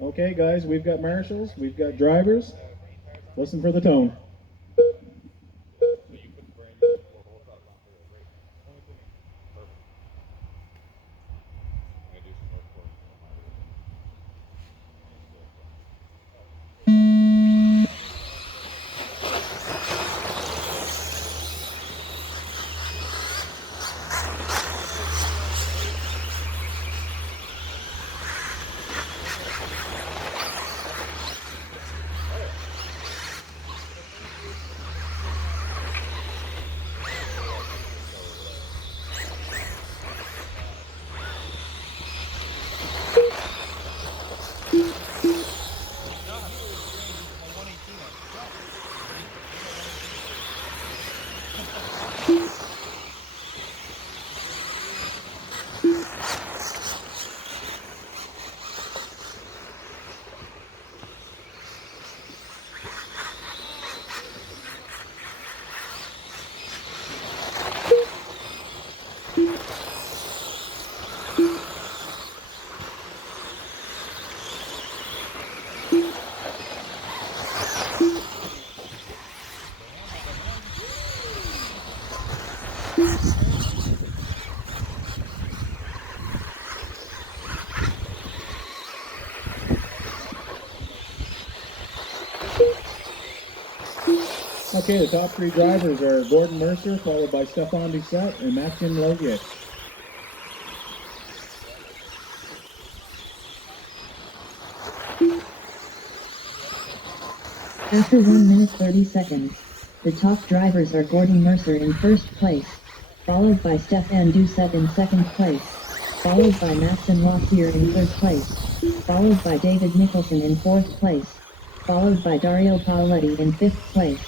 Okay, guys, we've got marshals, we've got drivers. Listen for the tone. Okay, the top three drivers are Gordon Mercer, followed by Stefan Doucette and Maxim Logic. After 1 minute 30 seconds, the top drivers are Gordon Mercer in first place, followed by Stefan Doucette in second place, followed by Maxim Lossier in third place, followed by David Nicholson in fourth place, followed by Dario Paoletti in fifth place.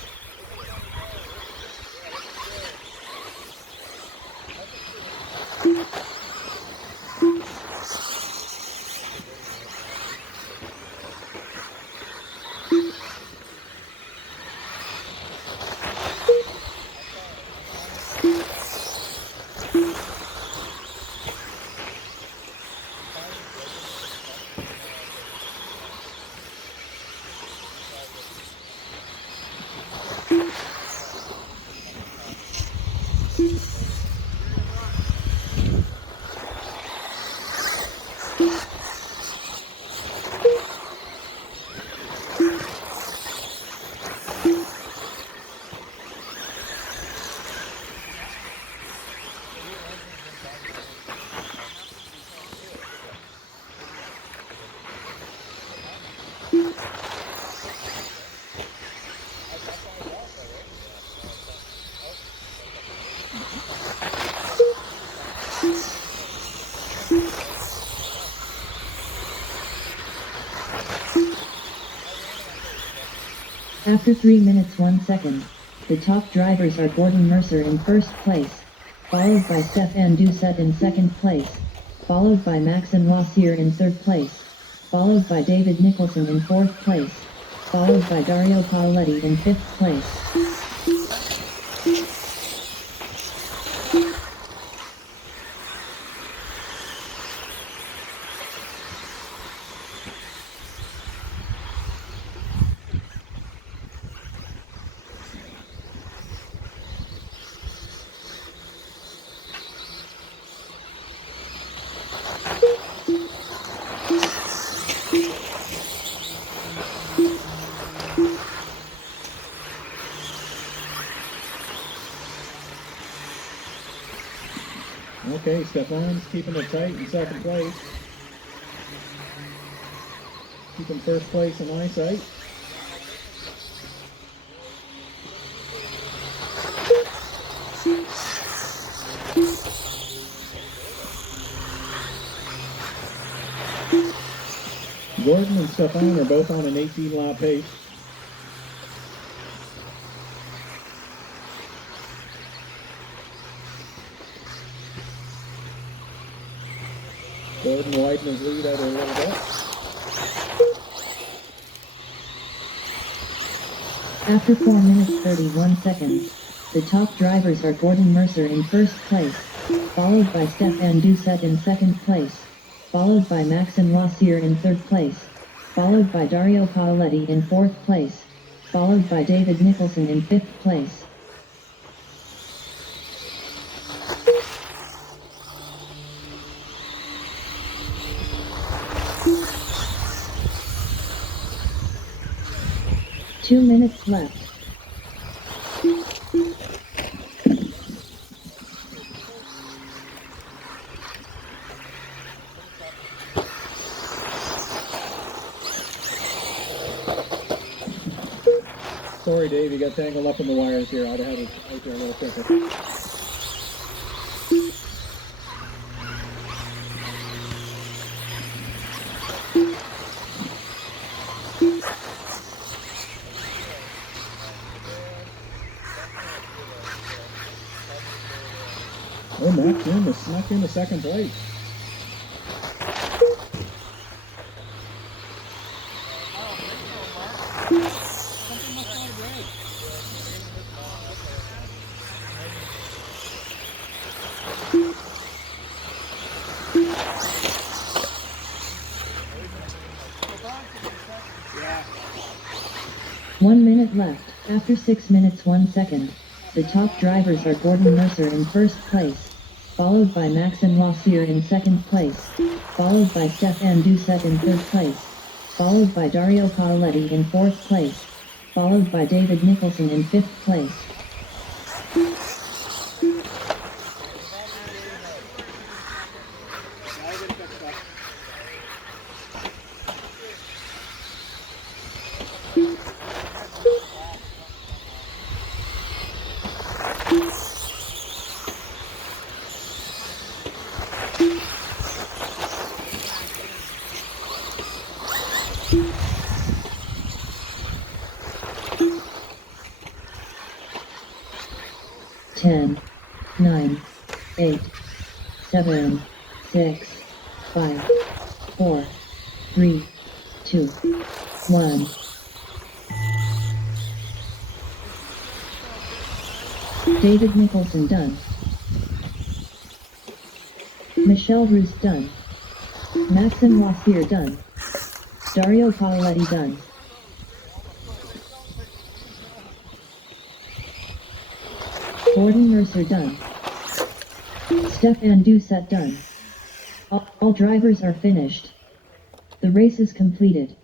After 3 minutes 1 second, the top drivers are Gordon Mercer in first place, followed by Stefan Doucette in second place, followed by Maxim Lossier in third place, followed by David Nicholson in fourth place, followed by Dario Paoletti in fifth place. Okay, Stefan's keeping it tight in second place. Keeping first place in eyesight. Gordon and Stefan are both on an 18-lap pace. Gordon widening his lead out a little bit. After 4 minutes 31 seconds, the top drivers are Gordon Mercer in first place, followed by Stefan Doucette in second place, followed by Maxim Lossier in third place, followed by Dario Paoletti in 4th place, followed by David Nicholson in 5th place. Two minutes left. Sorry, Dave, you got tangled up in the wires here. I'd have had it out there a little quicker. Oh, Matt Jim has snuck into second place. One minute left. After 6 minutes 1 second, the top drivers are Gordon Mercer in 1st place, followed by Maxim Lossier in 2nd place, followed by Stefan Doucet in 3rd place, followed by Dario Paoletti in 4th place, followed by David Nicholson in 5th place. Ten, 9, 8, 7, 6, 5, 4, 3, 2, 1. David Nicholson done. Michelle Roos done. Maxim Lossier done. Dario Paoletti done. Gordon Mercer done. Stefan Doucet done. All drivers are finished. The race is completed.